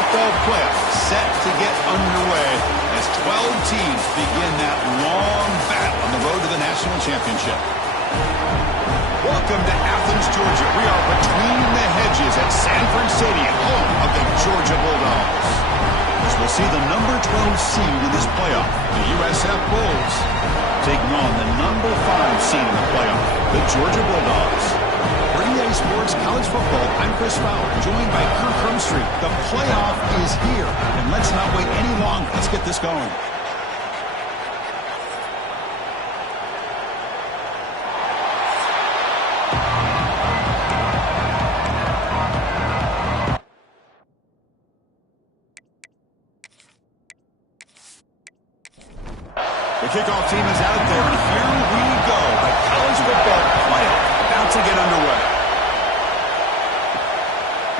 football playoff set to get underway as 12 teams begin that long battle on the road to the national championship. Welcome to Athens, Georgia. We are between the hedges at Sanford Stadium, home of the Georgia Bulldogs. As we'll see the number 12 seed in this playoff, the USF Bulls, taking on the number 5 seed in the playoff, the Georgia Bulldogs. For EA Sports College Football, I'm Chris Fowler, joined by Kirk Crumstreet. The playoff is here, and let's not wait any longer. Let's get this going. The kickoff team is out there, and here we go. The college football playoff about to get underway.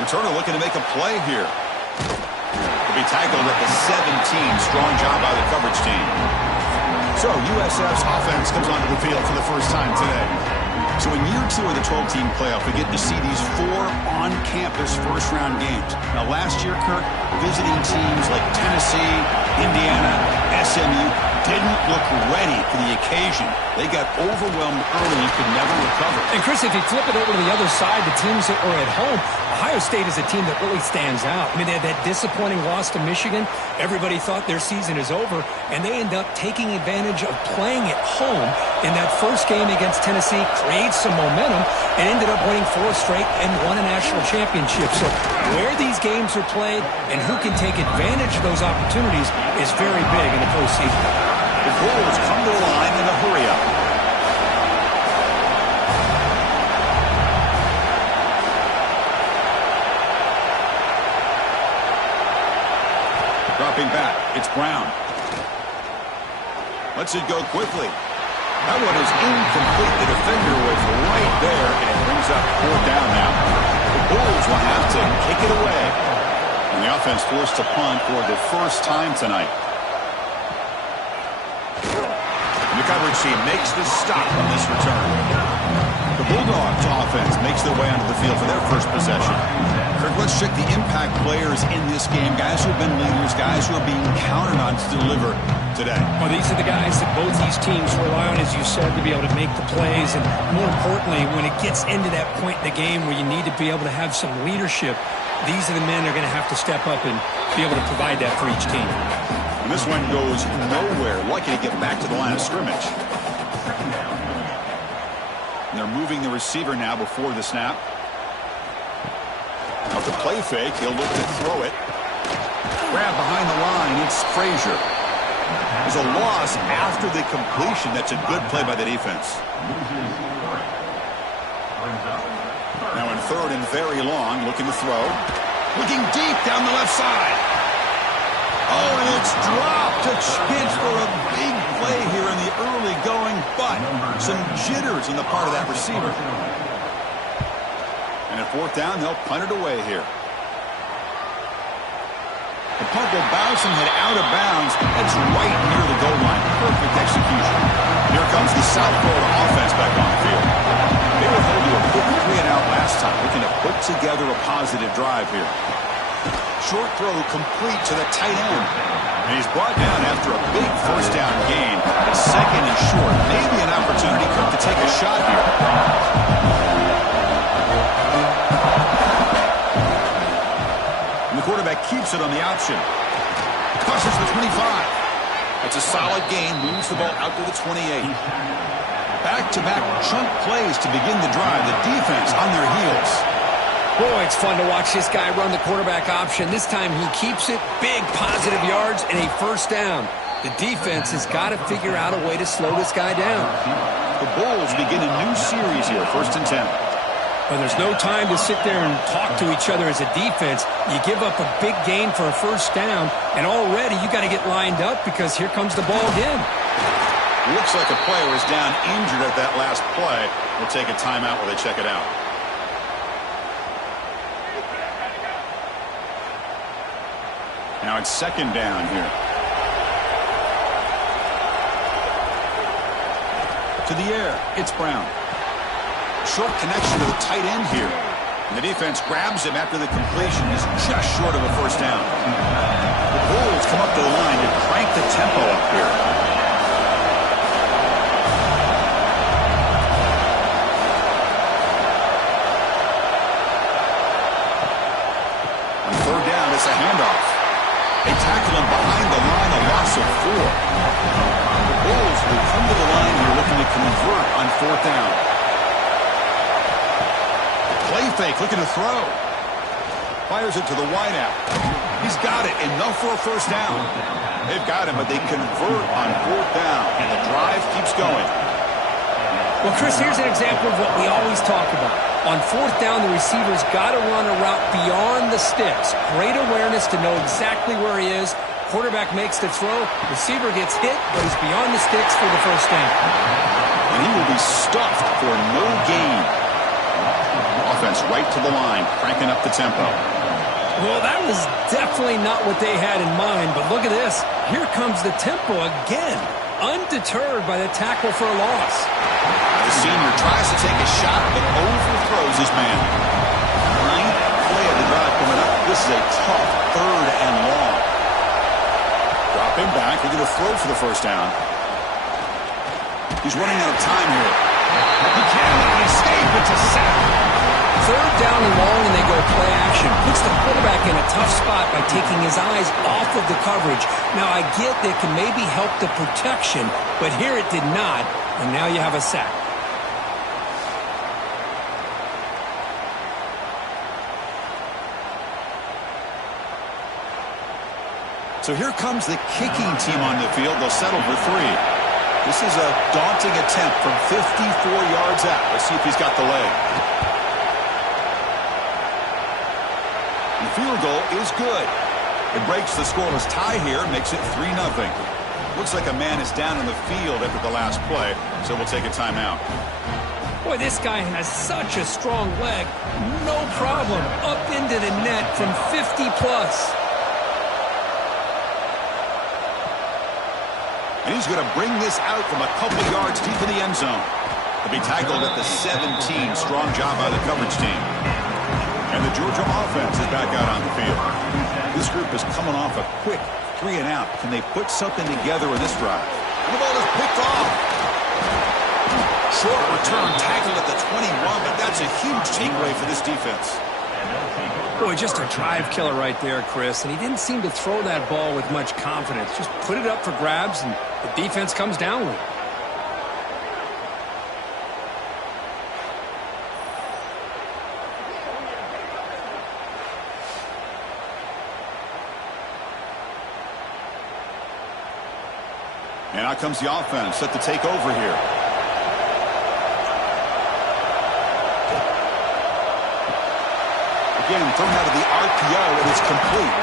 Returner looking to make a play here. Will be tackled at the 17. Strong job by the coverage team. So USF's offense comes onto the field for the first time today. So in year 2 of the 12-team playoff, we get to see these 4 on-campus first-round games. Now last year, Kirk, visiting teams like Tennessee, Indiana, SMU didn't look ready for the occasion. They got overwhelmed early and could never recover. And Chris, if you flip it over to the other side, the teams that were at home, Ohio State is a team that really stands out. I mean, they had that disappointing loss to Michigan. Everybody thought their season is over, and they end up taking advantage of playing at home in that first game against Tennessee, created some momentum, and ended up winning 4 straight and won a national championship. So where these games are played and who can take advantage of those opportunities is very big in the postseason. The Bulls come to the line in a hurry-up. Dropping back, it's Brown. Lets it go quickly. That one is incomplete. The defender was right there, and it brings up 4th down now. The Bulls will have to kick it away. And the offense forced to punt for the first time tonight. The coverage team makes the stop on this return. The Bulldogs offense makes their way onto the field for their first possession. Kirk, let's check the impact players in this game. Guys who have been leaders, guys who are being counted on to deliver today. Well, these are the guys that both these teams rely on, as you said, to be able to make the plays. And more importantly, when it gets into that point in the game where you need to be able to have some leadership, these are the men that are going to have to step up and be able to provide that for each team. And this one goes nowhere. Lucky to get back to the line of scrimmage. And they're moving the receiver now before the snap. Out the play fake, he'll look to throw it. Grab behind the line, it's Frazier. There's a loss after the completion. That's a good play by the defense. Now in 3rd and very long, looking to throw. Looking deep down the left side. Oh, and it's dropped. A chance for a big play here in the early going, but some jitters on the part of that receiver. And at 4th down, they'll punt it away here. The punt will bounce and head out of bounds. That's right near the goal line. Perfect execution. Here comes the South Florida offense back on the field. They were held to a quick 3-and-out last time, looking to put together a positive drive here. Short throw complete to the tight end. And he's brought down after a big first down gain. It's 2nd and short. Maybe an opportunity to take a shot here. And the quarterback keeps it on the option. Crosses the 25. That's a solid gain. Moves the ball out to the 28. Back-to-back chunk plays to begin the drive. The defense on their heels. Boy, it's fun to watch this guy run the quarterback option. This time he keeps it, big positive yards, and a first down. The defense has got to figure out a way to slow this guy down. The Bulls begin a new series here, 1st and 10. But there's no time to sit there and talk to each other as a defense. You give up a big gain for a first down, and already you got to get lined up because here comes the ball again. Looks like a player is down injured at that last play. We'll take a timeout while they check it out. Now it's 2nd down here. To the air, it's Brown. Short connection to the tight end here. And the defense grabs him after the completion is just short of a first down. The Bulls come up to the line to crank the tempo up here. On third down, it's a handoff. They tackle him behind the line, a loss of 4. The Bulls will come to the line here looking to convert on fourth down. Play fake, looking to throw. Fires it to the wideout. He's got it, enough for a first down. They've got him, but they convert on fourth down, and the drive keeps going. Well, Chris, here's an example of what we always talk about. On fourth down, the receiver's got to run a route beyond the sticks. Great awareness to know exactly where he is. Quarterback makes the throw. Receiver gets hit, but he's beyond the sticks for the first down. And he will be stuffed for no gain. Offense right to the line, cranking up the tempo. Well, that was definitely not what they had in mind, but look at this. Here comes the tempo again, undeterred by the tackle for a loss. The senior tries to take a shot, but overthrows his man. Ninth play of the drive coming up. This is a tough third and long. Dropping back, they're going to throw for the first down. He's running out of time here. He can't let it escape. It's a sack. Third down and long, and they go play action. Puts the quarterback in a tough spot by taking his eyes off of the coverage. Now, I get that can maybe help the protection, but here it did not, and now you have a sack. So here comes the kicking team on the field. They'll settle for 3. This is a daunting attempt from 54 yards out. Let's see if he's got the leg. The field goal is good. It breaks the scoreless tie here, makes it 3-0. Looks like a man is down in the field after the last play, so we'll take a timeout. Boy, this guy has such a strong leg. No problem. Up into the net from 50-plus. And he's going to bring this out from a couple yards deep in the end zone. He'll be tackled at the 17. Strong job by the coverage team. And the Georgia offense is back out on the field. This group is coming off a quick 3-and-out. Can they put something together in this drive? And the ball is picked off. Short return, tackled at the 21, but that's a huge takeaway for this defense. Boy, just a drive killer right there, Chris. And he didn't seem to throw that ball with much confidence. Just put it up for grabs, and the defense comes down with it. And out comes the offense, set to take over here. Again, thrown out of the RPO, and it's complete.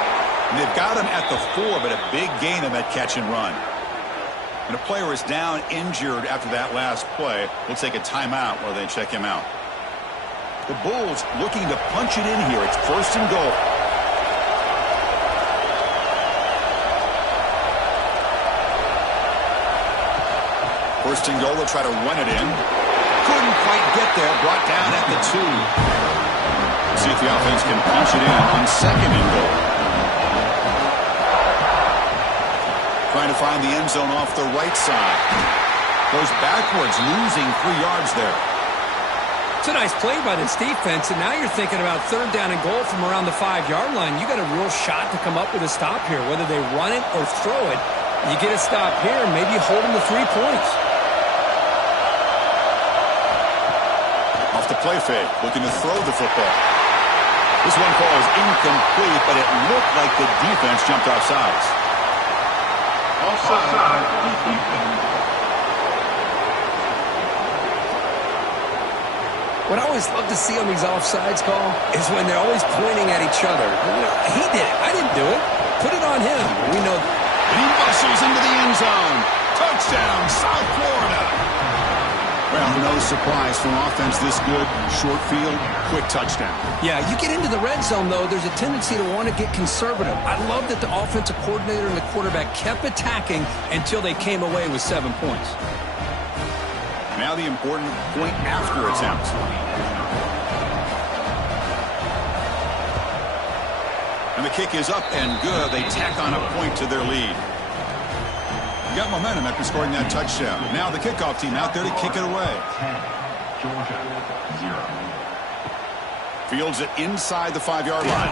And they've got him at the 4, but a big gain on that catch and run. And a player is down injured after that last play. We'll take a timeout while they check him out. The Bulls looking to punch it in here. It's first and goal. First and goal, they'll try to run it in. Couldn't quite get there, brought down at the 2. See if the offense can punch it in on second and goal. Trying to find the end zone off the right side. Goes backwards, losing 3 yards there. It's a nice play by this defense, and now you're thinking about third down and goal from around the 5-yard line. You got a real shot to come up with a stop here, whether they run it or throw it. You get a stop here, and maybe you hold them to 3 points. Off the play fake, looking to throw the football. This one falls incomplete, but it looked like the defense jumped offsides. Offside. What I always love to see on these offsides call is when they're always pointing at each other. You know, he did it. I didn't do it. Put it on him. We know. And he muscles into the end zone. Touchdown, South Florida. Well, no surprise for an offense this good. Short field, quick touchdown. Yeah, you get into the red zone, though, there's a tendency to want to get conservative. I love that the offensive coordinator and the quarterback kept attacking until they came away with 7 points. Now the important point after attempt. And the kick is up and good. They tack on a point to their lead. Got momentum after scoring that touchdown. Now the kickoff team out there to kick it away. 10, Georgia, 0. Fields it inside the 5-yard line.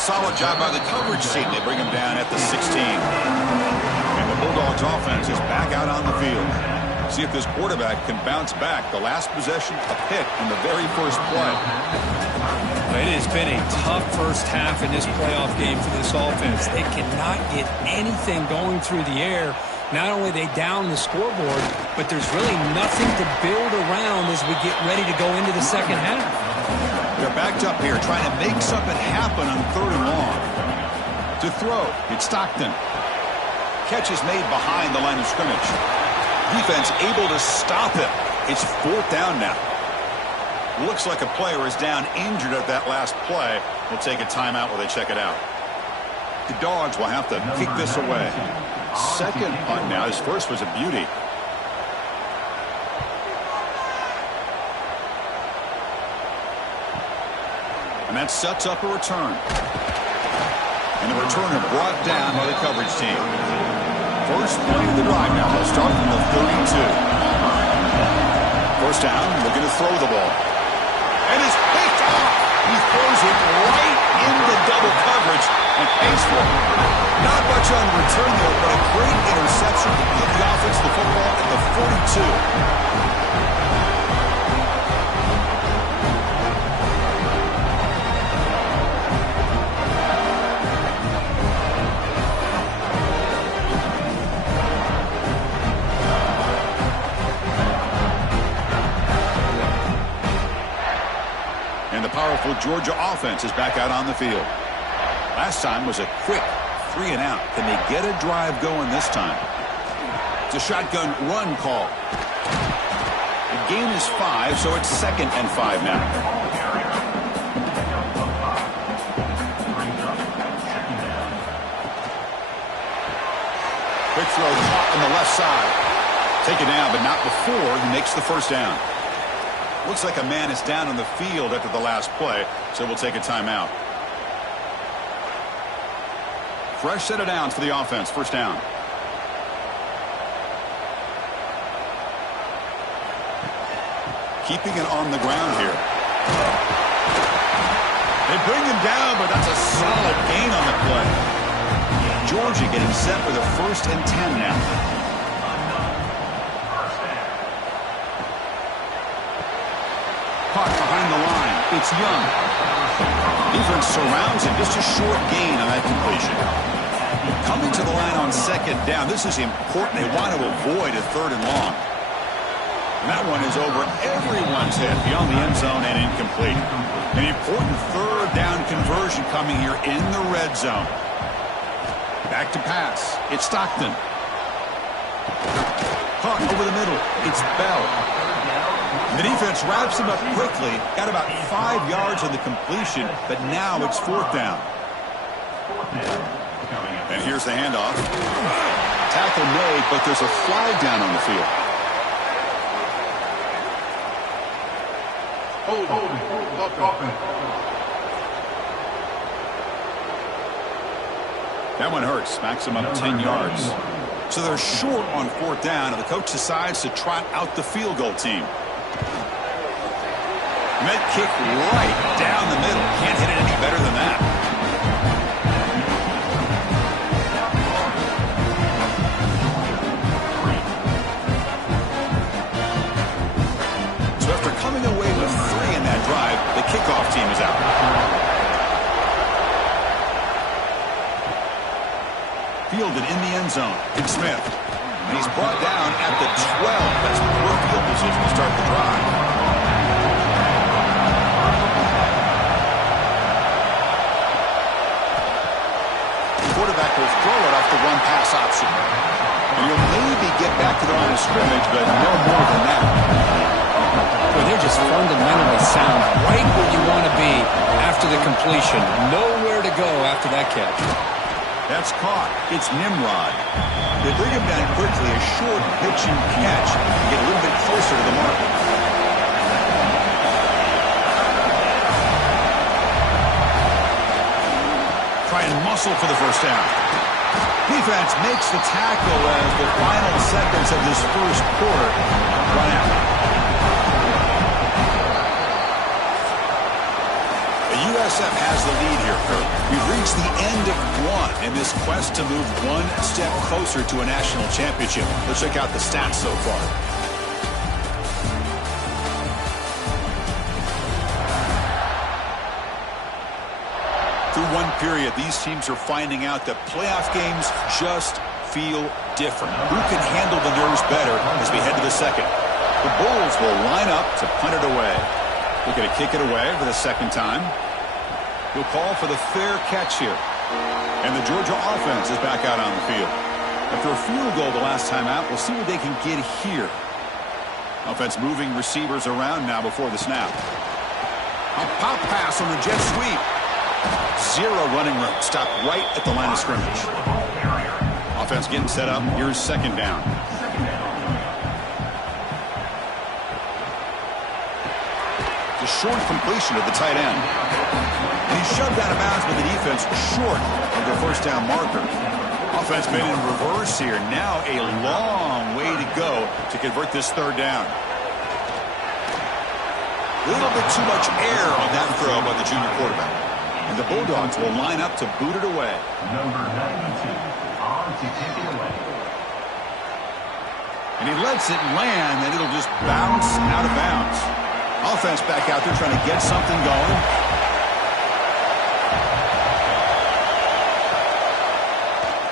Solid job by the coverage team. They bring him down at the 16. And the Bulldogs offense is back out on the field. See if this quarterback can bounce back. The last possession, a pick in the very first play. It has been a tough first half in this playoff game for this offense. They cannot get anything going through the air. Not only they down the scoreboard, but there's really nothing to build around as we get ready to go into the second half. They're backed up here trying to make something happen on 3rd and long. To throw, it's Stockton. Catch is made behind the line of scrimmage. Defense able to stop him. It's 4th down now. Looks like a player is down injured at that last play. We'll take a timeout while they check it out. The Dogs will have to kick this away. Second punt now. His first was a beauty. And that sets up a return. And the returner brought down by the coverage team. First play of the drive now. They'll start from the 32. First down, looking to throw the ball. And it's picked off. He throws it right into double coverage and pays for it. Not much on the return there, but a great interception to give the offense the football at the 42. Powerful Georgia offense is back out on the field. Last time was a quick 3 and out. Can they get a drive going this time? It's a shotgun run call. The gain is 5, so it's 2nd and 5 now. Quick throw caught on the left side. Take it down, but not before he makes the first down. Looks like a man is down on the field after the last play, so we'll take a timeout. Fresh set of downs for the offense. First down. Keeping it on the ground here. They bring him down, but that's a solid gain on the play. Georgia getting set with a 1st and 10 now. Behind the line, it's Young. Defense surrounds him. Just a short gain on that completion. Coming to the line on 2nd down. This is important. They want to avoid a 3rd and long. And that one is over everyone's head beyond the end zone and incomplete. An important 3rd down conversion coming here in the red zone. Back to pass. It's Stockton. Caught over the middle. It's Bell. The defense wraps him up quickly. Got about 5 yards on the completion, but now it's 4th down. And here's the handoff. Tackle made, but there's a flag down on the field. That one hurts. Smacks him up 10 yards. So they're short on 4th down, and the coach decides to trot out the field goal team. Med kick right down the middle. Can't hit it any better than that. So after coming away with 3 in that drive, the kickoff team is out. Fielded in the end zone. It's Smith. And he's brought down at the 12. That's poor field position to start the drive. Quarterback will throw it off the one pass option. And you'll maybe get back to the line of scrimmage, but no more than that. Well, they're just fundamentally sound, right where you want to be after the completion. Nowhere to go after that catch. That's caught. It's Nimrod. They bring him down quickly, a short pitch and catch to get a little bit closer to the mark. try and muscle for the first down. Defense makes the tackle as the final seconds of this first quarter run out. The USF has the lead here, Kurt. We've reached the end of one in this quest to move one step closer to a national championship. Let's check out the stats so far. Through one period, these teams are finding out that playoff games just feel different. Who can handle the nerves better as we head to the second? The Bulls will line up to punt it away. Looking to kick it away for the second time. He'll call for the fair catch here. And the Georgia offense is back out on the field. After a field goal the last time out, we'll see what they can get here. Offense moving receivers around now before the snap. A pop pass on the jet sweep. Zero running room. Stopped right at the line of scrimmage. Offense getting set up. Here's second down. The short completion of the tight end. And he's shoved out of bounds with the defense short of the first down marker. Offense made in reverse here. Now a long way to go to convert this third down. A little bit too much air on that throw by the junior quarterback. And the Bulldogs will line up to boot it away. Number 92 on to take it away. And he lets it land, and it'll just bounce out of bounds. Offense back out there trying to get something going.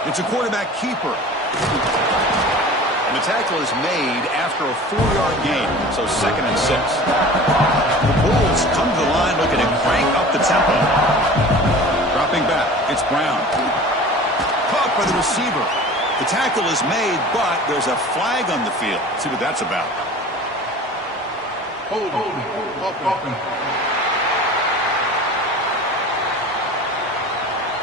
It's a quarterback keeper. And the tackle is made after a 4-yard gain, so 2nd and 6. The Bulls come to the line looking to crank up the tempo. Dropping back, it's Brown. Caught by the receiver. The tackle is made, but there's a flag on the field. Let's see what that's about. Holding.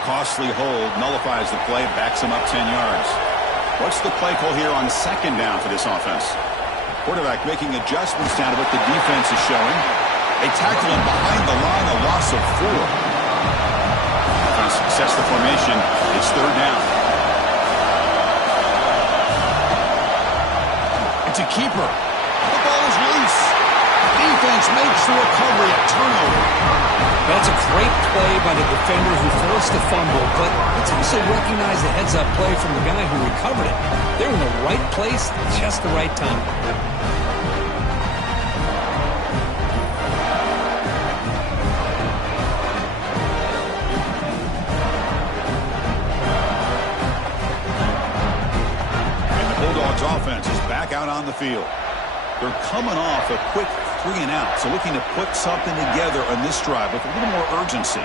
Costly hold, nullifies the play, backs him up 10 yards. What's the play call here on second down for this offense? Quarterback making adjustments down to what the defense is showing. They tackle him behind the line, a loss of 4. Offense sets the formation. It's third down. It's a keeper. The ball is loose. Defense makes the recovery, a turnover. That's a great play by the defender who forced the fumble, but let's also recognize the heads-up play from the guy who recovered it. They were in the right place, just the right time. And the Bulldogs offense is back out on the field. They're coming off a quick 3-and-out, so looking to put something together on this drive with a little more urgency.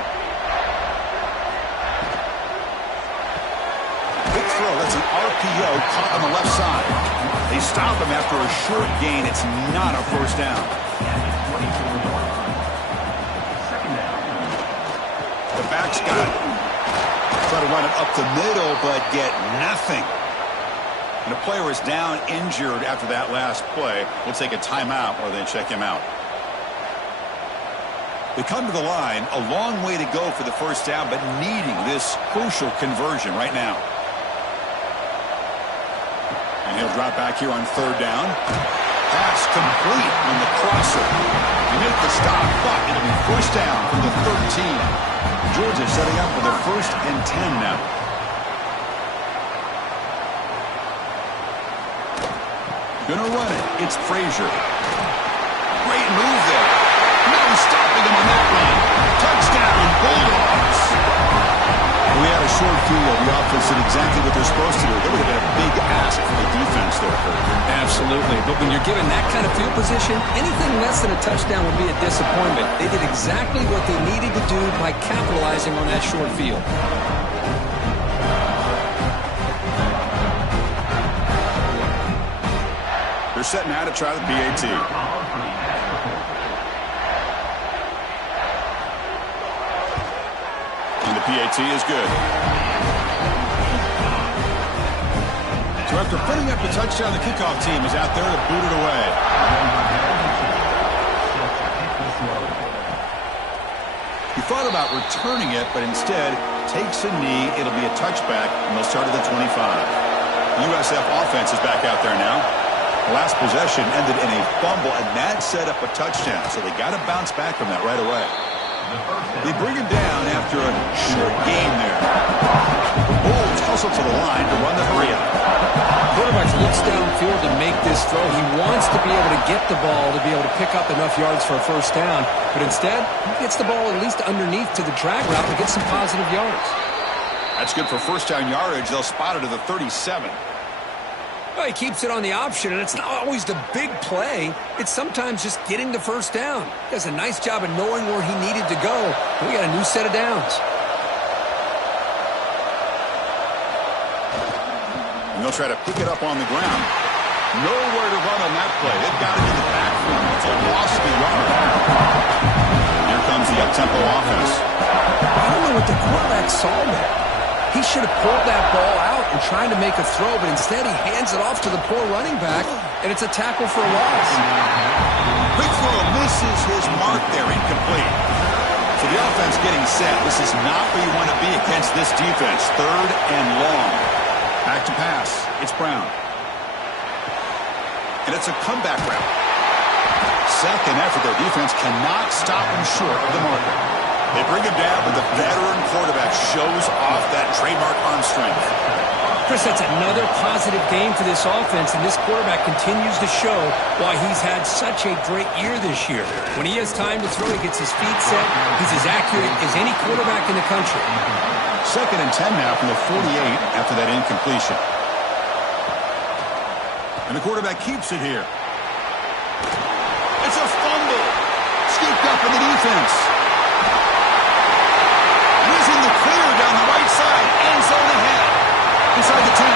Big throw, that's an RPO caught on the left side. They stop him after a short gain. It's not a first down. The back's got it. Try to run it up the middle, but get nothing. And a player is down injured after that last play. We'll take a timeout or then check him out. They come to the line, a long way to go for the first down, but needing this crucial conversion right now. And he'll drop back here on third down. Pass complete on the crosser. They make the stop, but it'll be first down from the 13. Georgia setting up with a 1st and 10 now. Gonna run it. It's Frazier. Great move there. No stopping him on that run. Touchdown, Bulldogs. We had a short field. The offense did exactly what they're supposed to do. That would have been a big ask for the defense there, Kurt. Absolutely. But when you're given that kind of field position, anything less than a touchdown would be a disappointment. They did exactly what they needed to do by capitalizing on that short field. They're setting out to try the PAT. And the PAT is good. So after putting up the touchdown, the kickoff team is out there to boot it away. He thought about returning it, but instead takes a knee. It'll be a touchback, and they'll start at the 25. USF offense is back out there now. The last possession ended in a fumble, and that set up a touchdown. So they got to bounce back from that right away. They bring him down after a short game there. The Bulls hustle to the line to run the hurry-up. Quarterback looks downfield to make this throw. He wants to be able to get the ball to be able to pick up enough yards for a first down. But instead, he gets the ball at least underneath to the drag route to get some positive yards. That's good for first down yardage. They'll spot it at the 37. Well, he keeps it on the option, and it's not always the big play. It's sometimes just getting the first down. He does a nice job of knowing where he needed to go. And we got a new set of downs. And they'll try to pick it up on the ground. Nowhere to run on that play. They've got it in the backfield. It's a loss of a yard. Here comes the up-tempo offense. I don't know what the quarterback saw there. He should have pulled that ball out and tried to make a throw, but instead he hands it off to the poor running back, and it's a tackle for a loss. Quick throw misses his mark there, incomplete. So the offense getting set. This is not where you want to be against this defense. Third and long. Back to pass. It's Brown. And it's a comeback route. Second effort. Their defense cannot stop him short of the marker. They bring him down, but the veteran quarterback shows off that trademark arm strength. Chris, that's another positive game for this offense, and this quarterback continues to show why he's had such a great year this year. When he has time to throw, he gets his feet set. He's as accurate as any quarterback in the country. Second and 10 now from the 48 after that incompletion. And the quarterback keeps it here. It's a fumble. Scooped up in the defense. He's in the clear down the right side. End zone ahead. Inside the 10.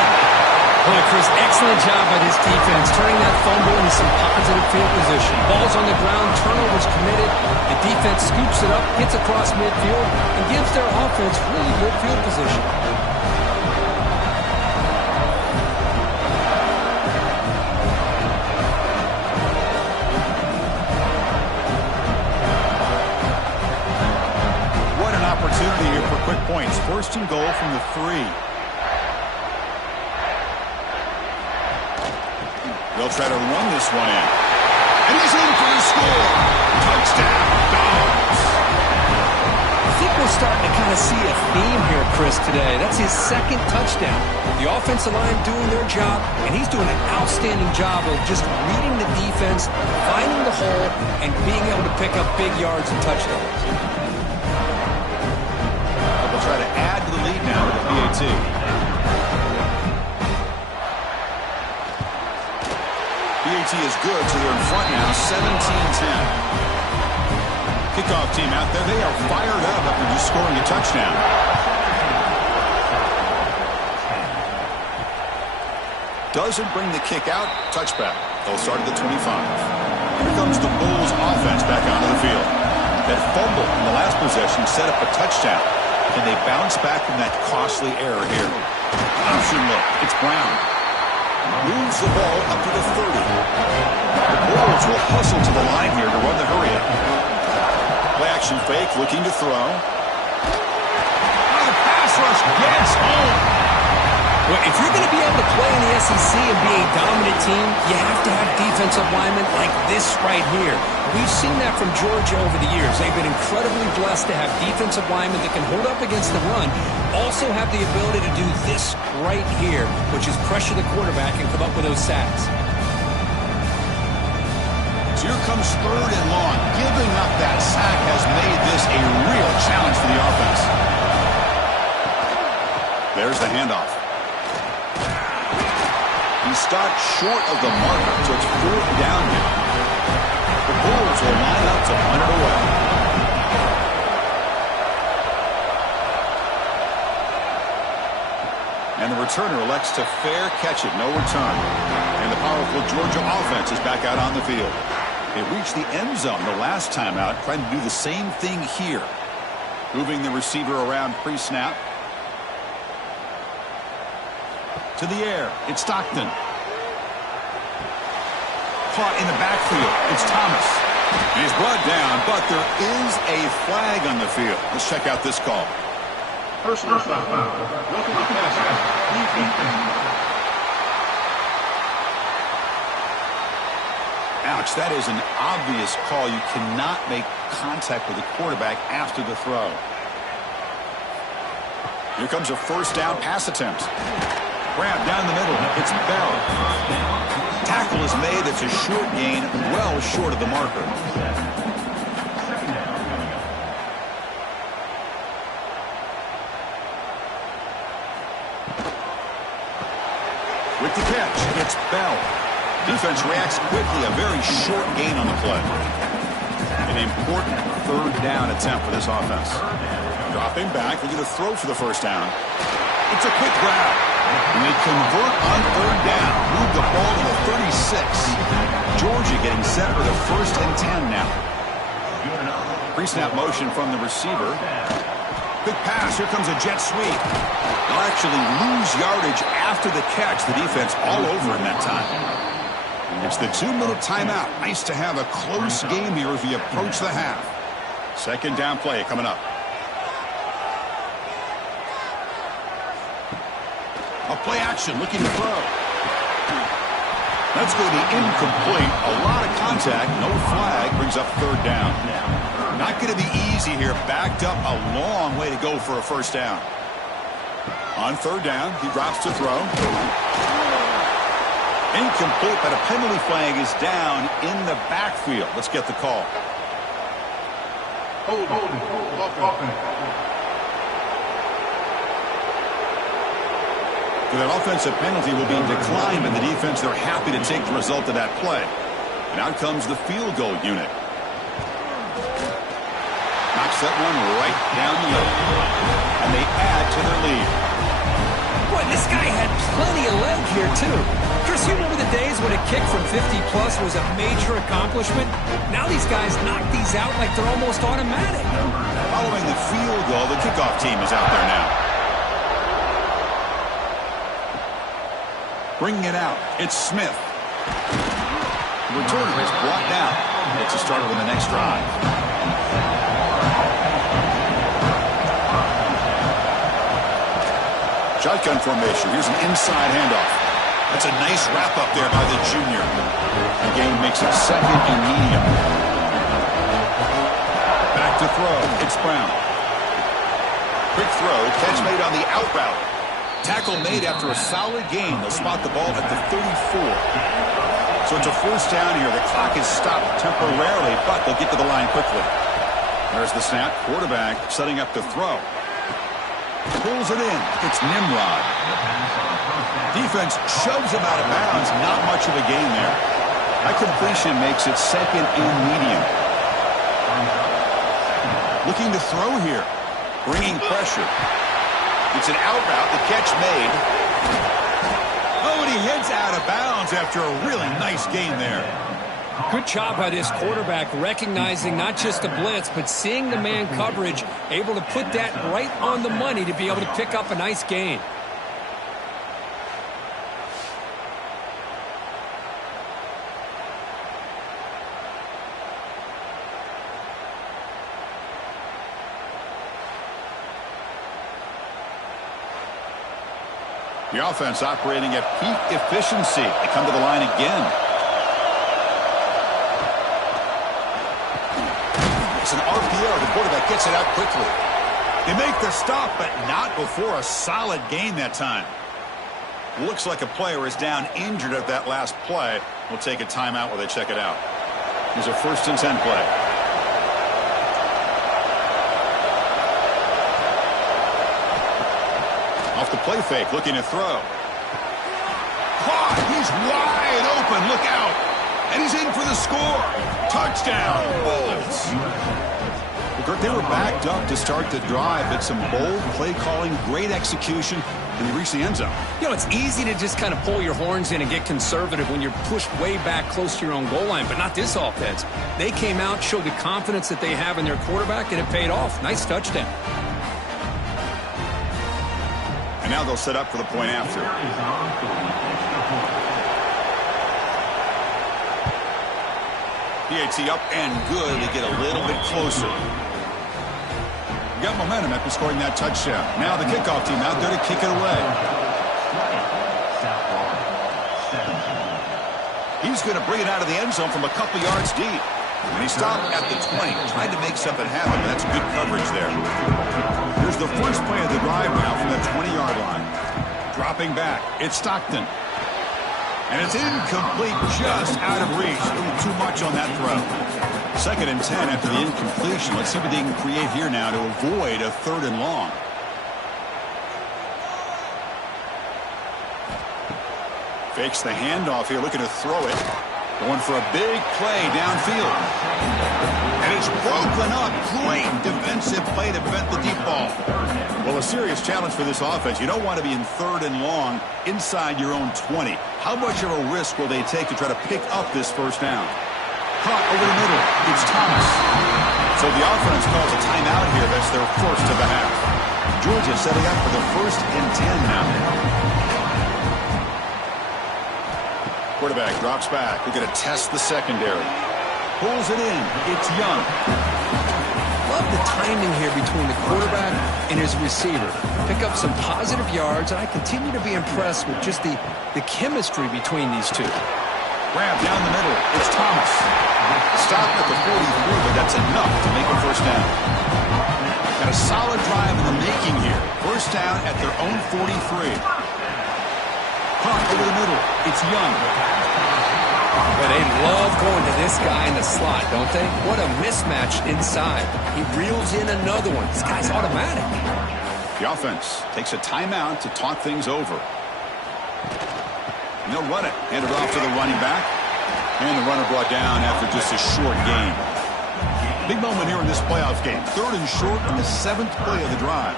Boy, Chris, excellent job by this defense, turning that fumble into some positive field position. Ball's on the ground, turnovers committed. The defense scoops it up, gets across midfield, and gives their offense really good field position. What an opportunity here for quick points. First and goal from the 3. They'll try to run this one in. And he's in for the score. Touchdown, Dogs. I think we're starting to kind of see a theme here, Chris, today. That's his second touchdown. The offensive line doing their job, and he's doing an outstanding job of just reading the defense, finding the hole, and being able to pick up big yards and touchdowns. They'll try to add to the lead now with the PAT. PAT is good, so they're in front now, 17-10. Kickoff team out there, they are fired up after just scoring a touchdown. Doesn't bring the kick out, touchback. They'll start at the 25. Here comes the Bulls offense back onto the field. That fumble in the last possession set up a touchdown. Can they bounce back from that costly error here? Option look, it's Brown. Moves the ball up to the 30. The Bulls will hustle to the line here to run the hurry-up. Play action fake, looking to throw. Oh, the pass rush gets home. Well, if you're going to be able to play in the SEC and be a dominant team, you have to have defensive linemen like this right here. We've seen that from Georgia over the years. They've been incredibly blessed to have defensive linemen that can hold up against the run, also have the ability to do this right here, which is pressure the quarterback and come up with those sacks. So here comes third and long. Giving up that sack has made this a real challenge for the offense. There's the handoff. He stopped short of the marker, so it's fourth down now. The Bulls will line up to punt it away. And the returner elects to fair catch it, no return. And the powerful Georgia offense is back out on the field. They reached the end zone the last time out, trying to do the same thing here. Moving the receiver around pre-snap. To the air, it's Stockton. Caught in the backfield, it's Thomas. He's brought down, but there is a flag on the field. Let's check out this call. Personal foul. Roughing the passer. Defense. Ouch, that is an obvious call. You cannot make contact with the quarterback after the throw. Here comes a first down pass attempt. Grab down the middle. It's Bell. Tackle is made. It's a short gain, well short of the marker. With the catch, it's Bell. Defense reacts quickly. A very short gain on the play. An important third down attempt for this offense. Dropping back, looking to throw for the first down. It's a quick grab. And they convert on third down. Move the ball to the 36. Georgia getting set for the 1st and 10 now. Pre-snap motion from the receiver. Quick pass. Here comes a jet sweep. They'll actually lose yardage after the catch. The defense all over in that time. It's the 2-minute timeout. Nice to have a close game here as we approach the half. Second down play coming up. A play action, looking to throw. That's going to be incomplete. A lot of contact, no flag, brings up third down. Not going to be easy here. Backed up a long way to go for a first down. On third down, he drops to throw. Incomplete, but a penalty flag is down in the backfield. Let's get the call. Hold. That offensive penalty will be declined by the defense. They're happy to take the result of that play. And out comes the field goal unit. Knocks that one right down the middle. And they add to their lead. Boy, this guy had plenty of leg here, too. Chris, you remember the days when a kick from 50-plus was a major accomplishment? Now these guys knock these out like they're almost automatic. Following the field goal, the kickoff team is out there now. Bringing it out, it's Smith. The returner is brought down. It's a starter on the next drive. Shotgun formation. Here's an inside handoff. That's a nice wrap-up there by the junior. The game makes it second and medium. Back to throw. It's Brown. Quick throw. Catch made on the out route. Tackle made after a solid gain. They'll spot the ball at the 34. So it's a first down here. The clock is stopped temporarily, but they'll get to the line quickly. There's the snap. Quarterback setting up to throw. Pulls it in. It's Nimrod. Defense shoves him out of bounds. Not much of a gain there. That completion makes it second and medium. Looking to throw here. Bringing pressure. It's an out route. The catch made. Oh, and he heads out of bounds after a really nice gain there. Good job by this quarterback recognizing not just the blitz, but seeing the man coverage, able to put that right on the money to be able to pick up a nice gain. The offense operating at peak efficiency. They come to the line again. It's an RPO. The quarterback gets it out quickly. They make the stop, but not before a solid gain that time. Looks like a player is down injured at that last play. We'll take a timeout while they check it out. Here's a 1st and 10 play. Off the play fake, looking to throw. Caught! He's wide open. Look out! And he's in for the score. Touchdown, Bulls. They were backed up to start the drive, but some bold play calling, great execution, and they reached the end zone. You know, it's easy to just kind of pull your horns in and get conservative when you're pushed way back close to your own goal line, but not this offense. They came out, showed the confidence that they have in their quarterback, and it paid off. Nice touchdown. And now they'll set up for the point after. PAT up and good. They get a little bit closer. Got momentum after scoring that touchdown. Now the kickoff team out there to kick it away. He's going to bring it out of the end zone from a couple yards deep. And he stopped at the 20, tried to make something happen, but that's good coverage there. Here's the first play of the drive now from the 20-yard line. Dropping back, it's Stockton. And it's incomplete, just out of reach. A little too much on that throw. 2nd and 10 after the incompletion. Let's see what they can create here now to avoid a 3rd and long. Fakes the handoff here, looking to throw it. Going for a big play downfield. And it's broken up. Great defensive play to prevent the deep ball. Well, a serious challenge for this offense. You don't want to be in 3rd and long inside your own 20. How much of a risk will they take to try to pick up this first down? Caught over the middle. It's Thomas. So the offense calls a timeout here. That's their first of the half. Georgia setting up for the 1st and 10 now. Quarterback drops back. We're going to test the secondary. Pulls it in. It's Young. Love the timing here between the quarterback and his receiver. Pick up some positive yards, and I continue to be impressed with just the chemistry between these two. Grab down the middle. It's Thomas. Stopped at the 43, but that's enough to make a first down. Got a solid drive in the making here. First down at their own 43. Caught over the middle. It's Young. Well, they love going to this guy in the slot, don't they? What a mismatch inside. He reels in another one. This guy's automatic. The offense takes a timeout to talk things over. And they'll run it. Hand it off to the running back. And the runner brought down after just a short gain. Big moment here in this playoff game. 3rd and short on the 7th play of the drive.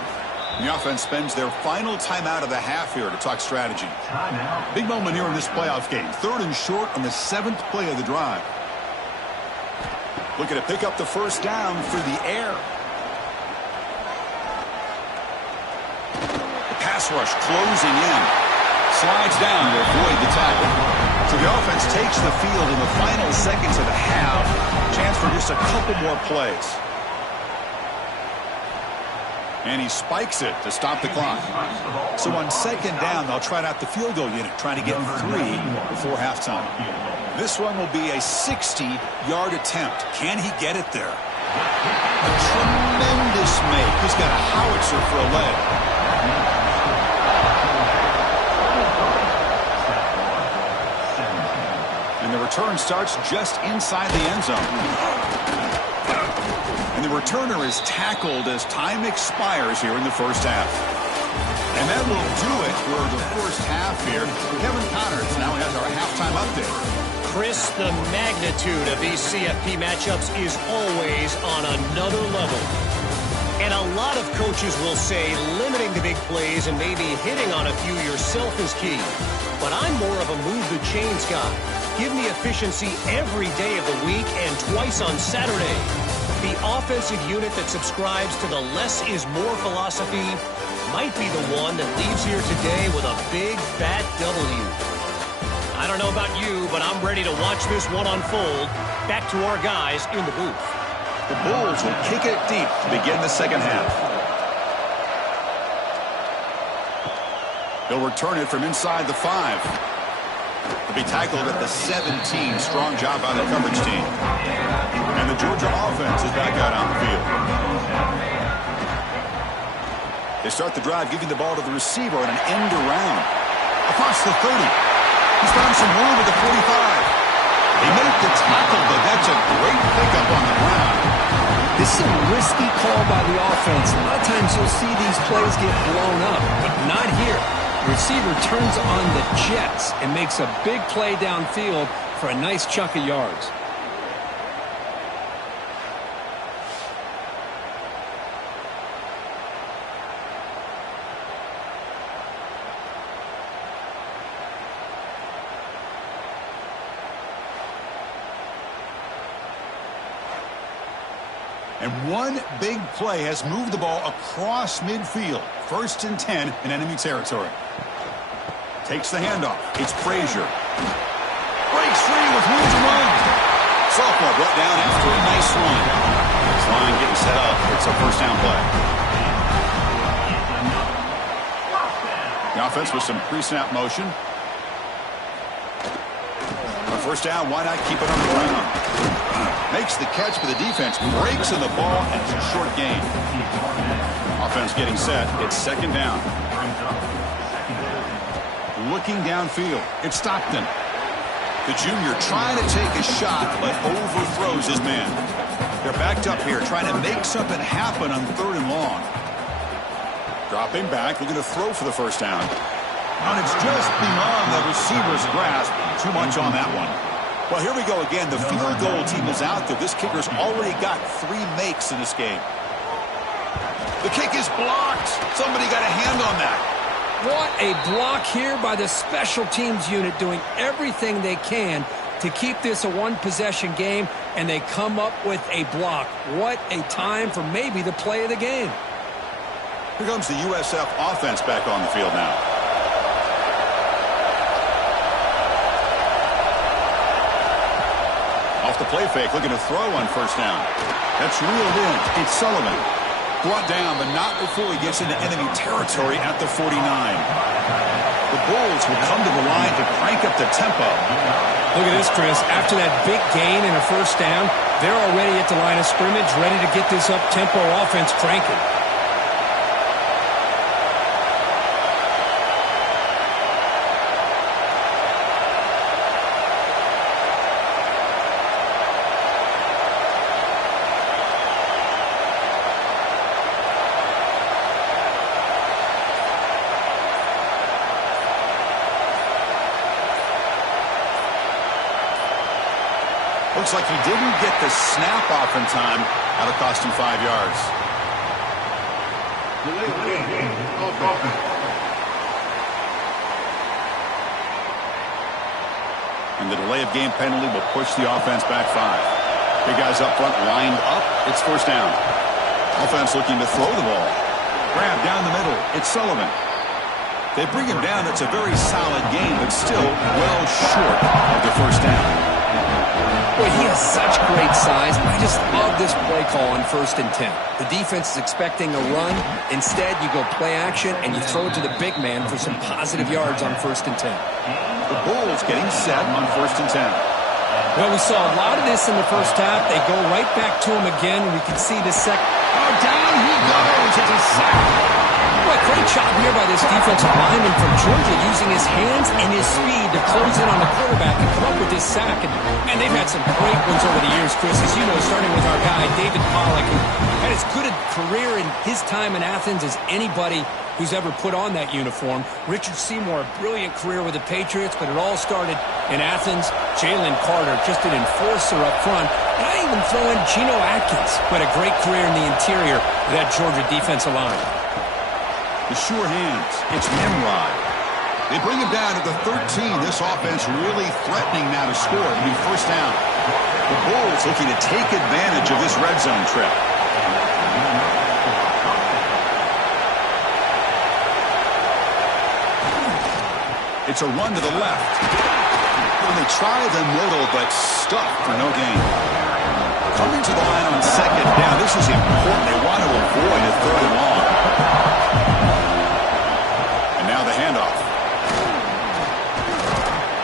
The offense spends their final timeout of the half here to talk strategy. Big moment here in this playoff game. 3rd and short on the 7th play of the drive. Looking to pick up the first down through the air. The pass rush closing in. Slides down to avoid the tackle. So the offense takes the field in the final seconds of the half. Chance for just a couple more plays. And he spikes it to stop the clock. So on 2nd down, they'll try out the field goal unit, trying to get 3 before halftime. This one will be a 60-yard attempt. Can he get it there? A tremendous make. He's got a howitzer for a leg. And the return starts just inside the end zone. And the returner is tackled as time expires here in the first half. And that will do it for the first half here. Kevin Connors now has our halftime update. Chris, the magnitude of these CFP matchups is always on another level. And a lot of coaches will say limiting the big plays and maybe hitting on a few yourself is key. But I'm more of a move the chains guy. Give me efficiency every day of the week and twice on Saturday. The offensive unit that subscribes to the less is more philosophy might be the one that leaves here today with a big, fat W. I don't know about you, but I'm ready to watch this one unfold. Back to our guys in the booth. The Bulls will kick it deep to begin the second half. They'll return it from inside the 5. To be tackled at the 17. Strong job by the coverage team. And the Georgia offense is back out on the field. They start the drive giving the ball to the receiver on an end around. Across the 30. He's found some room at the 45. They make the tackle, but that's a great pickup on the ground. This is a risky call by the offense. A lot of times you'll see these plays get blown up, but not here. Receiver turns on the jets and makes a big play downfield for a nice chunk of yards. And one big play has moved the ball across midfield. 1st and 10 in enemy territory. Takes the handoff. It's Frazier. Breaks free with room to run. Sophomore brought down after a nice run. This line getting set up. It's a first down play. The offense with some pre-snap motion. On first down, why not keep it on the ground? Makes the catch, but the defense breaks in the ball, and it's a short gain. Offense getting set. It's second down. Looking downfield. It's Stockton. The junior trying to take a shot, but overthrows his man. They're backed up here, trying to make something happen on 3rd and long. Dropping back, looking to throw for the first down. And it's just beyond the receiver's grasp. Too much on that one. Well, here we go again. The field goal team is out there. This kicker's already got 3 makes in this game. The kick is blocked. Somebody got a hand on that. What a block here by the special teams unit, doing everything they can to keep this a one-possession game, and they come up with a block. What a time for maybe the play of the game. Here comes the USF offense back on the field now. Off the play fake, looking to throw on first down. That's reeled in. It's Sullivan. Brought down, but not before he gets into enemy territory at the 49. The Bulls will come to the line to crank up the tempo. Look at this, Chris. After that big gain and a first down, they're already at the line of scrimmage, ready to get this up-tempo offense cranking. Looks like he didn't get the snap off in time. That'll cost him 5 yards. And the delay of game penalty will push the offense back 5. Big guys up front lined up. It's first down. Offense looking to throw the ball. Grab down the middle. It's Sullivan. They bring him down. That's a very solid game, but still well short of the first down. Boy, he has such great size. I just love this play call on 1st and 10. The defense is expecting a run. Instead, you go play action, and you throw it to the big man for some positive yards on 1st and 10. The Bulls getting set on 1st and 10. Well, we saw a lot of this in the first half. They go right back to him again. We can see the second. Oh, down he goes. It's a sack. What a great job here by this defensive lineman from Georgia, using his hands and his speed to close in on the quarterback and come up with this sack. And they've had some great ones over the years, Chris, as you know, starting with our guy, David Pollack, who had as good a career in his time in Athens as anybody who's ever put on that uniform. Richard Seymour, a brilliant career with the Patriots, but it all started in Athens. Jalen Carter, just an enforcer up front. And I even throw in Geno Atkins, who had a great career in the interior of that Georgia defensive line. The sure hands. It's Nimrod. They bring him down at the 13. This offense really threatening now to score. It'll be first down. The Bulls looking to take advantage of this red zone trip. It's a run to the left. And they try the middle, but stuck for no gain. Coming to the line on second down. This is important. They want to avoid a 3rd and long. And now the handoff.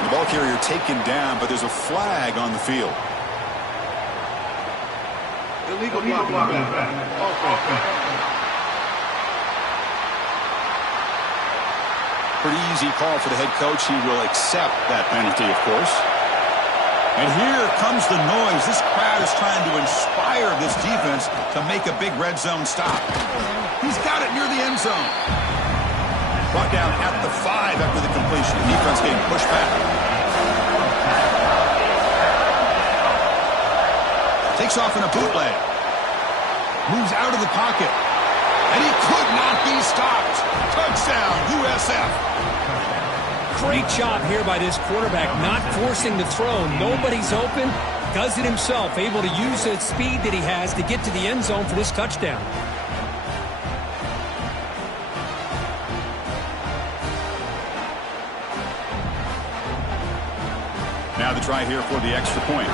The ball carrier taken down, but there's a flag on the field. Illegal blocking. Pretty easy call for the head coach. He will accept that penalty, of course. And here comes the noise. This crowd is trying to inspire this defense to make a big red zone stop. He's got it near the end zone. Brought down at the 5 after the completion. The defense getting pushed back. Takes off in a bootleg. Moves out of the pocket. And he could not be stopped. Touchdown, USF. Great job here by this quarterback, not forcing the throw. Nobody's open. Does it himself, able to use the speed that he has to get to the end zone for this touchdown. Now the try here for the extra point.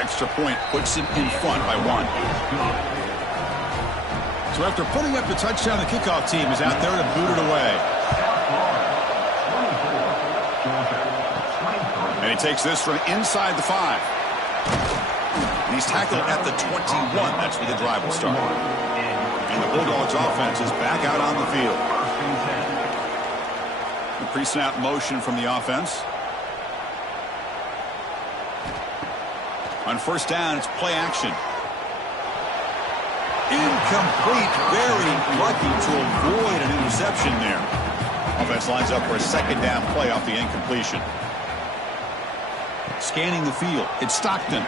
Extra point puts it in front by 1. So after putting up the touchdown, the kickoff team is out there to boot it away. And he takes this from inside the 5. And he's tackled at the 21. That's where the drive will start. And the Bulldogs offense is back out on the field. The pre-snap motion from the offense. On first down, it's play action. Incomplete. Very lucky to avoid an interception there. Offense lines up for a second down play off the incompletion. Scanning the field. It's Stockton.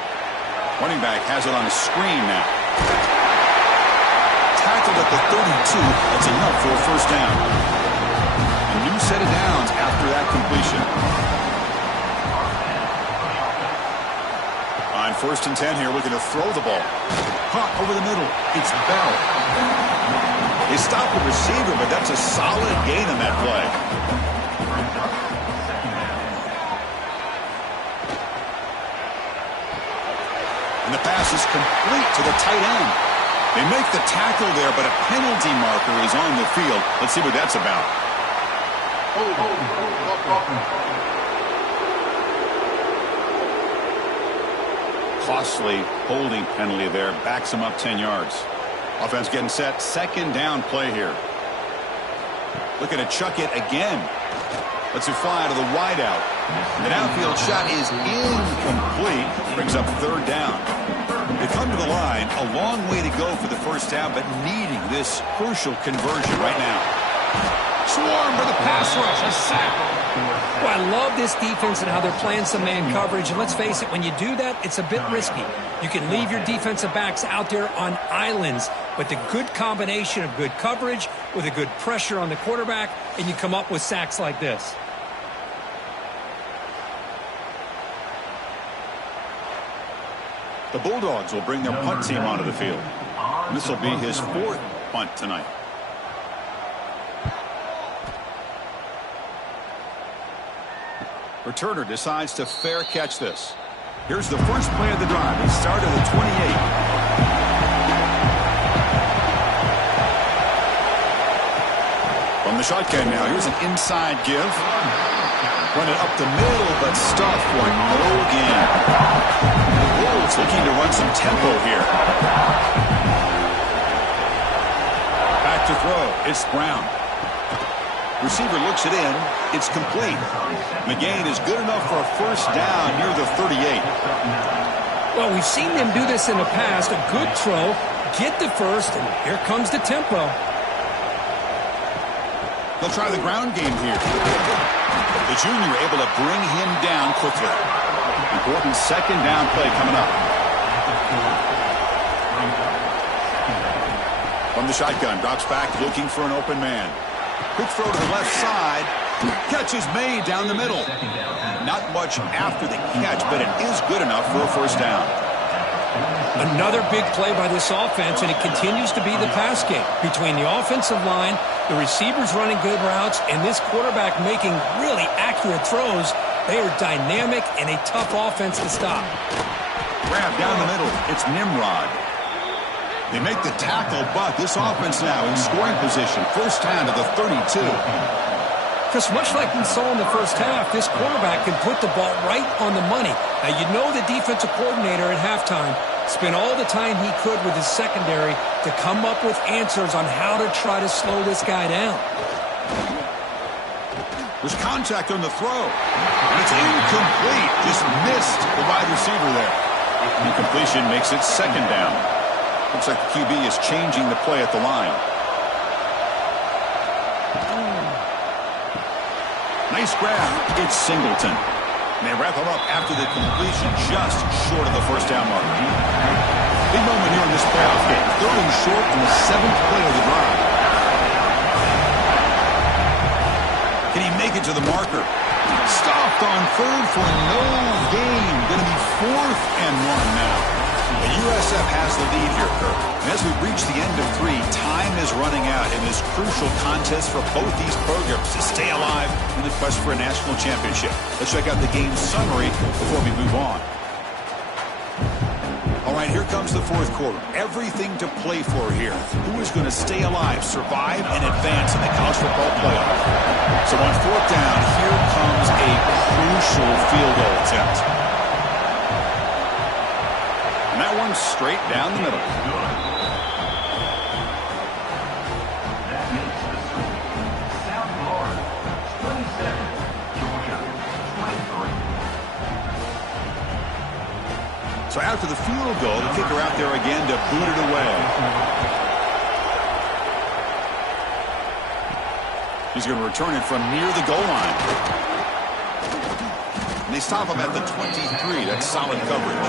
Running back has it on a screen now. Tackled at the 32. That's enough for a first down. A new set of downs after that completion. On first and 10 here, looking to throw the ball. Caught over the middle. It's Bell. They stopped the receiver, but that's a solid gain on that play. And the pass is complete to the tight end. They make the tackle there, but a penalty marker is on the field. Let's see what that's about. Costly holding penalty there. Backs him up 10 yards. Offense getting set. Second down play here. Looking to chuck it again. Lets it fly to the wideout. The downfield shot is incomplete. Brings up third down. They come to the line. A long way to go for the first down, but needing this crucial conversion right now. Swarm for the pass rush. A sack. Well, I love this defense and how they're playing some man coverage. And let's face it, when you do that, it's a bit risky. You can leave your defensive backs out there on islands, but the good combination of good coverage with a good pressure on the quarterback, and you come up with sacks like this. The Bulldogs will bring their punt team onto the field. And this will be his 4th punt tonight. Returner decides to fair catch this. Here's the first play of the drive. He started at 28. From the shotgun now, here's an inside give. Run it up the middle, but stuffed for no gain. The Bulls looking to run some tempo here. Back to throw. It's Brown. Receiver looks it in. It's complete. McGain is good enough for a first down near the 38. Well, we've seen them do this in the past. A good throw, get the first, and here comes the tempo. They'll try the ground game here. The junior able to bring him down quickly. Important second down play coming up. From the shotgun, drops back looking for an open man. Quick throw to the left side. Catch is made down the middle. Not much after the catch, but it is good enough for a first down. Another big play by this offense, and it continues to be the pass game. Between the offensive line, the receivers running good routes, and this quarterback making really accurate throws, they are dynamic and a tough offense to stop. Grab down the middle. It's Nimrod. They make the tackle, but this offense now in scoring position. First down to the 32. Chris, much like we saw in the first half, this quarterback can put the ball right on the money. Now, you know the defensive coordinator at halftime spent all the time he could with his secondary to come up with answers on how to try to slow this guy down. There's contact on the throw. And it's incomplete. Just missed the wide receiver there. Incompletion makes it second down. Looks like the QB is changing the play at the line. Nice grab. It's Singleton. And they wrap him up after the completion just short of the first down mark. Big moment here in this playoff game. Third and short in the 7th play of the drive. Can he make it to the marker? Stopped on third for no gain. Going to be 4th and 1 now. The USF has the lead here, Kirk. And as we reach the end of 3, time is running out in this crucial contest for both these programs to stay alive in the quest for a national championship. Let's check out the game summary before we move on. All right, here comes the fourth quarter. Everything to play for here. Who is going to stay alive, survive, and advance in the college football playoff? So on fourth down, here comes a crucial field goal attempt. And that one's straight down the middle. So after the field goal, the kicker out there again to boot it away. He's going to return it from near the goal line. And they stop him at the 23. That's solid coverage.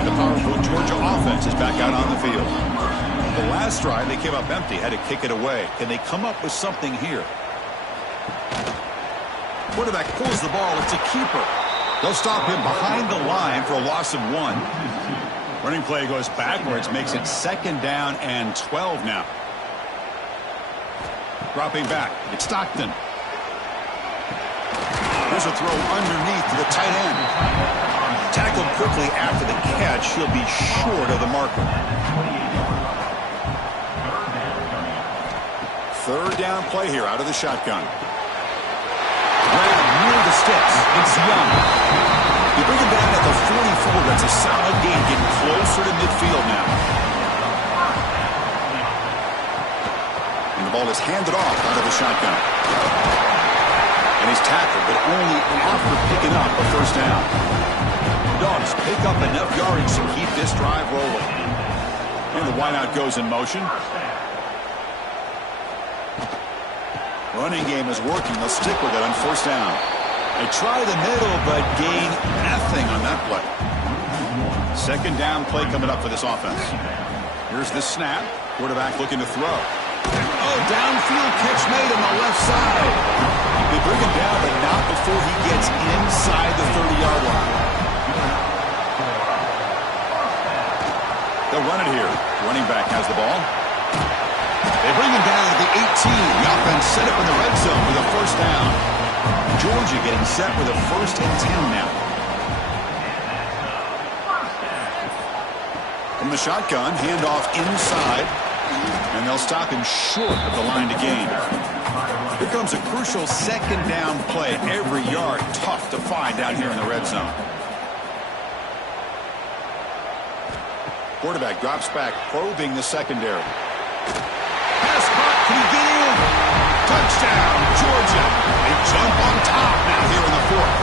And the powerful Georgia offense is back out on the field. The last drive, they came up empty, had to kick it away. Can they come up with something here? Quarterback pulls the ball. It's a keeper. They'll stop him behind the line for a loss of 1. Running play goes backwards, makes it 2nd down and 12 now. Dropping back, it's Stockton. Here's a throw underneath to the tight end. Tackled quickly after the catch. He'll be short of the marker. 3rd down play here out of the shotgun. Near the sticks. It's Young. You bring him down at the 44. That's a solid gain. Getting closer to midfield now. And the ball is handed off out of the shotgun. And he's tackled, but only after picking up a 1st down. Dogs pick up enough yardage to keep this drive rolling. And the wideout goes in motion. Running game is working. They'll stick with it on 1st down. They try the middle, but gain nothing on that play. 2nd down play coming up for this offense. Here's the snap. Quarterback looking to throw. Oh, downfield catch made on the left side. They bring him down, but not before he gets inside the 30-yard line. They'll run it here. Running back has the ball. They bring him down at the 18. The offense set up in the red zone with a 1st down. Georgia getting set with a 1st and 10 now. From the shotgun, handoff inside. And they'll stop him short of the line to gain. Here comes a crucial 2nd down play. Every yard tough to find down here in the red zone. Quarterback drops back, probing the secondary. Pass caught. Can he get in? Touchdown, Georgia. They jump on top now here in the 4th.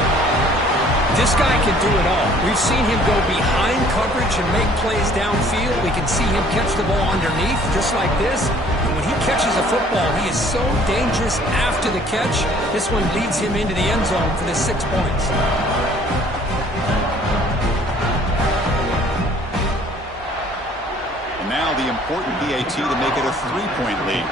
This guy can do it all. We've seen him go behind coverage and make plays downfield. We can see him catch the ball underneath, just like this. And when he catches a football, he is so dangerous after the catch. This one leads him into the end zone for the 6 points. And now the important BAT to make it a 3-point lead.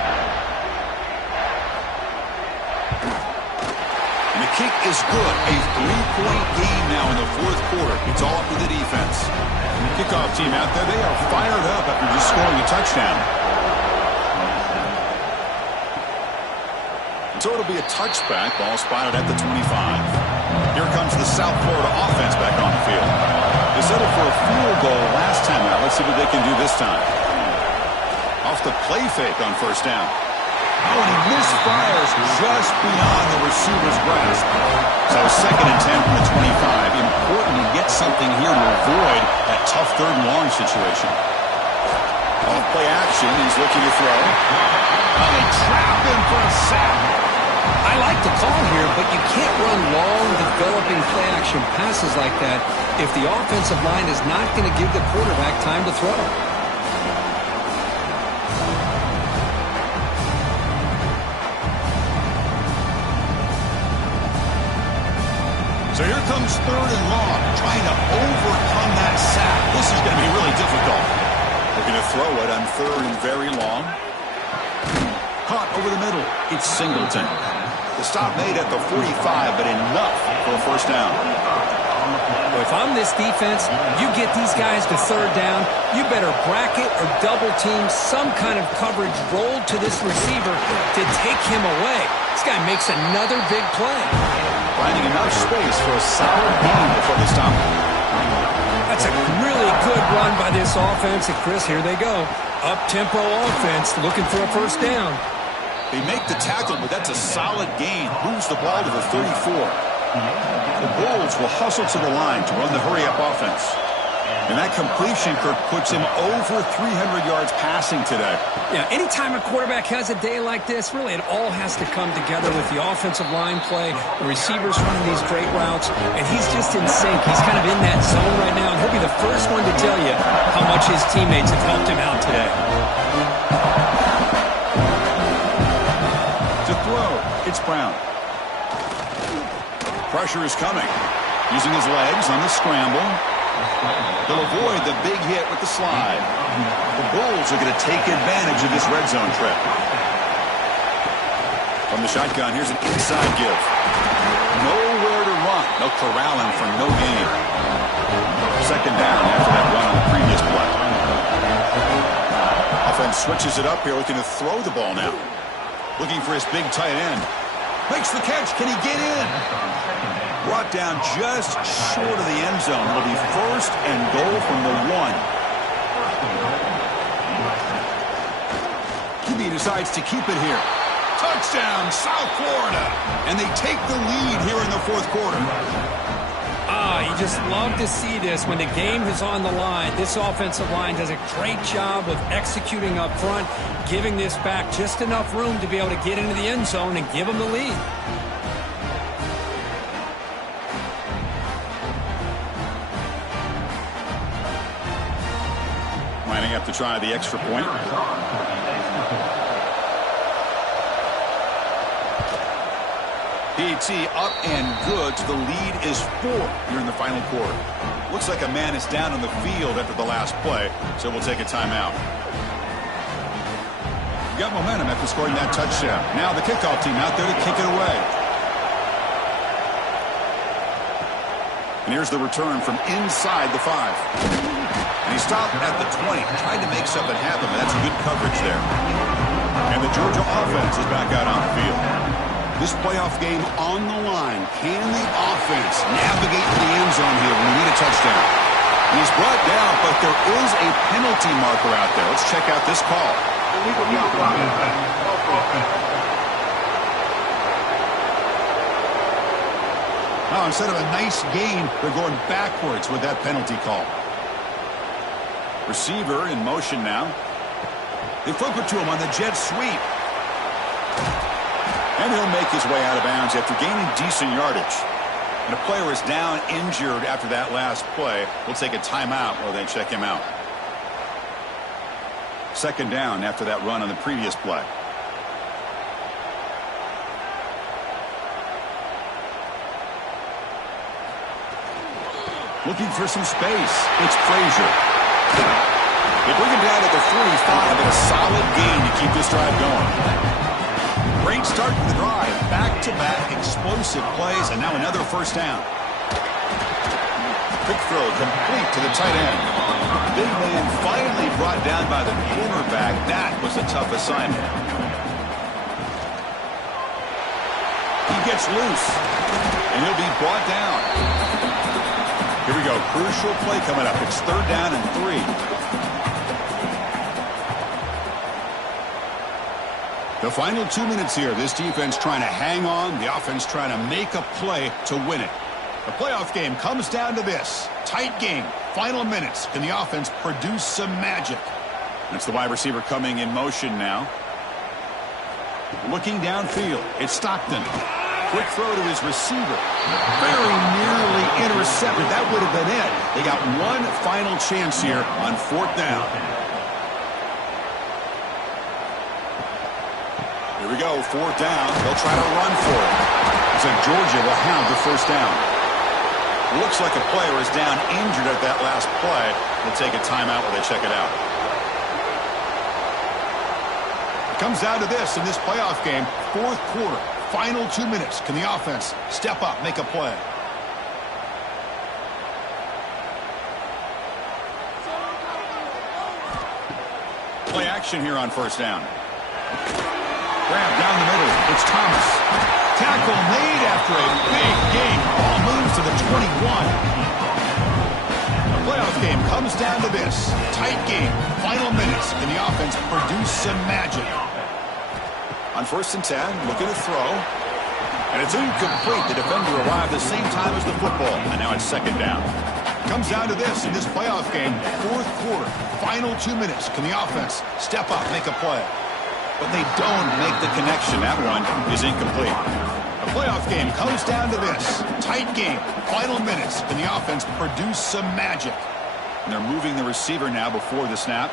And the kick is good. A 3-point game now in the 4th quarter. It's all up to the defense. And the kickoff team out there, they are fired up after just scoring a touchdown. So it'll be a touchback. Ball spotted at the 25. Here comes the South Florida offense back on the field. They settled for a field goal last time out. Let's see what they can do this time. Off the play fake on 1st down. Oh, and he misfires just beyond the receiver's grasp. So 2nd and 10 from the 25. Important to get something here to avoid that tough 3rd and long situation. Off play action. He's looking to throw. Oh, they trap him for a sack. I like the call here, but you can't run long, developing play-action passes like that if the offensive line is not going to give the quarterback time to throw. So here comes 3rd and long, trying to overcome that sack. This is going to be really difficult. They're going to throw it on 3rd and very long. Caught over the middle. It's Singleton. The stop made at the 45, but enough for a 1st down. Well, if I'm this defense, you get these guys to 3rd down, you better bracket or double team some kind of coverage rolled to this receiver to take him away. This guy makes another big play. Finding enough space for a solid gain before they stop him. That's a really good run by this offense. And, Chris, here they go. Up-tempo offense looking for a first down. They make the tackle, but that's a solid gain. Moves the ball to the 34. The Bulls will hustle to the line to run the hurry-up offense. And that completion, Kirk, puts him over 300 yards passing today. Yeah, anytime a quarterback has a day like this, really it all has to come together with the offensive line play, the receivers running these great routes, and he's just in sync. He's kind of in that zone right now, and he'll be the first one to tell you how much his teammates have helped him out today. To throw, it's Brown. Pressure is coming. Using his legs on the scramble. They'll avoid the big hit with the slide. The Bulls are going to take advantage of this red zone trip. From the shotgun, here's an inside give. Nowhere to run. No corralling for no gain. Second down after that run on the previous play. Offense switches it up here, looking to throw the ball now. Looking for his big tight end. Makes the catch. Can he get in? Brought down just short of the end zone. It'll be first and goal from the 1. QB decides to keep it here. Touchdown, South Florida. And they take the lead here in the fourth quarter. You just love to see this when the game is on the line. This offensive line does a great job of executing up front, giving this back just enough room to be able to get into the end zone and give them the lead. Lining up to try the extra point. PAT up and good, so the lead is 4 here in the final quarter. Looks like a man is down on the field after the last play, so we'll take a timeout. Got momentum after scoring that touchdown. Now the kickoff team out there to kick it away. And here's the return from inside the 5. And he stopped at the 20, tried to make something happen, but that's good coverage there. And the Georgia offense is back out on the field. This playoff game on the line. Can the offense navigate to the end zone here when we need a touchdown? He's brought down, but there is a penalty marker out there. Let's check out this call. Now, instead of a nice gain, they're going backwards with that penalty call. Receiver in motion now. They flip it to him on the jet sweep. And he'll make his way out of bounds after gaining decent yardage. And a player is down injured after that last play. We'll take a timeout while they check him out. Second down after that run on the previous play. Looking for some space. It's Frazier. They bring him down at the 45 and a solid gain to keep this drive going. Great start to the drive. Back-to-back explosive plays, and now another first down. Quick throw complete to the tight end. Big man finally brought down by the cornerback. That was a tough assignment. He gets loose, and he'll be brought down. Here we go. Crucial play coming up. It's third down and 3. The final 2 minutes here. This defense trying to hang on. The offense trying to make a play to win it. The playoff game comes down to this. Tight game. Final minutes. Can the offense produce some magic? That's the wide receiver coming in motion now. Looking downfield. It's Stockton. Quick throw to his receiver. Very nearly intercepted. That would have been it. They got one final chance here on fourth down. Here we go, fourth down. They'll try to run for it. Looks like Georgia will have the first down. Looks like a player is down injured at that last play. They'll take a timeout while they check it out. It comes down to this in this playoff game. Fourth quarter, final 2 minutes. Can the offense step up, make a play? Play action here on first down. Grab down the middle. It's Thomas. Tackle made after a big gain. Ball moves to the 21. The playoff game comes down to this. Tight game. Final minutes. Can the offense produce some magic? On 1st and 10, looking to throw. And it's incomplete. The defender arrived the same time as the football. And now it's 2nd down. Comes down to this in this playoff game. 4th quarter. Final 2 minutes. Can the offense step up, make a play? But they don't make the connection. That one is incomplete. The playoff game comes down to this. Tight game. Final minutes. Can the offense produce some magic? And they're moving the receiver now before the snap.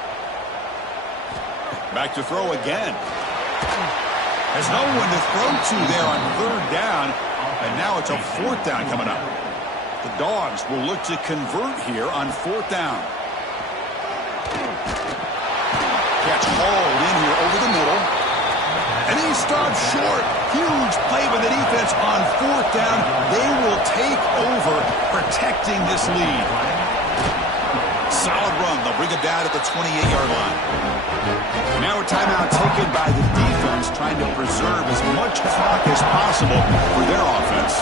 Back to throw again. There's no one to throw to there on 3rd down. And now it's a 4th down coming up. The Dogs will look to convert here on 4th down. Catch hauled in here over the middle. And he stops short. Huge play by the defense on 4th down. They will take over protecting this lead. Solid run. They'll bring it down at the 28-yard line. Now a timeout taken by the defense, trying to preserve as much clock as possible for their offense.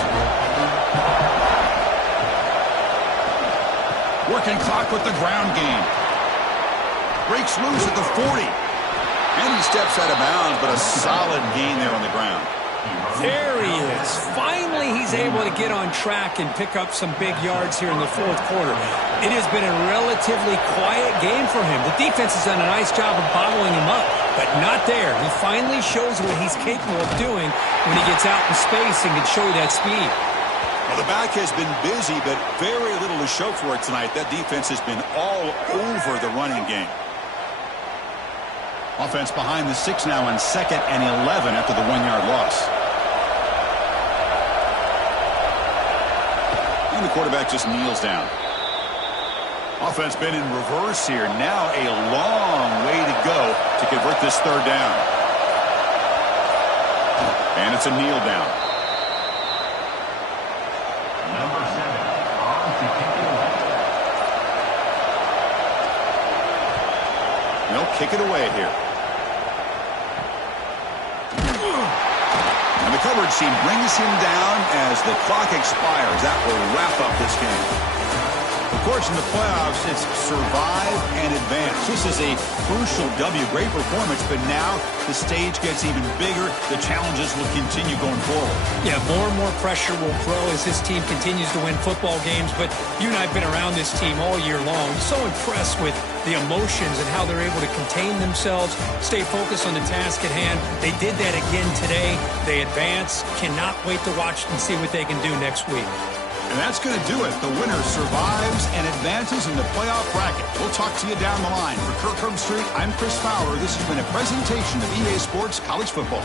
Working clock with the ground game. Breaks loose at the 40. And he steps out of bounds, but a solid gain there on the ground. There he is. Finally, he's able to get on track and pick up some big yards here in the 4th quarter. It has been a relatively quiet game for him. The defense has done a nice job of bottling him up, but not there. He finally shows what he's capable of doing when he gets out in space and can show you that speed. Well, the back has been busy, but very little to show for it tonight. That defense has been all over the running game. Offense behind the 6 now on 2nd and 11 after the 1-yard loss. And the quarterback just kneels down. Offense been in reverse here. Now a long way to go to convert this 3rd down. And it's a kneel down. Number 7 on to kick it away. They'll kick it away here. And the coverage team brings him down as the clock expires. That will wrap up this game. Of course, in the playoffs, it's survive and advance. This is a crucial W. Great performance, but now the stage gets even bigger. The challenges will continue going forward. Yeah, more and more pressure will grow as this team continues to win football games, but you and I have been around this team all year long. So impressed with the emotions and how they're able to contain themselves, stay focused on the task at hand. They did that again today. They advance. Cannot wait to watch and see what they can do next week. And that's going to do it. The winner survives and advances in the playoff bracket. We'll talk to you down the line. For Kirk Herbstreit, I'm Chris Fowler. This has been a presentation of EA Sports College Football.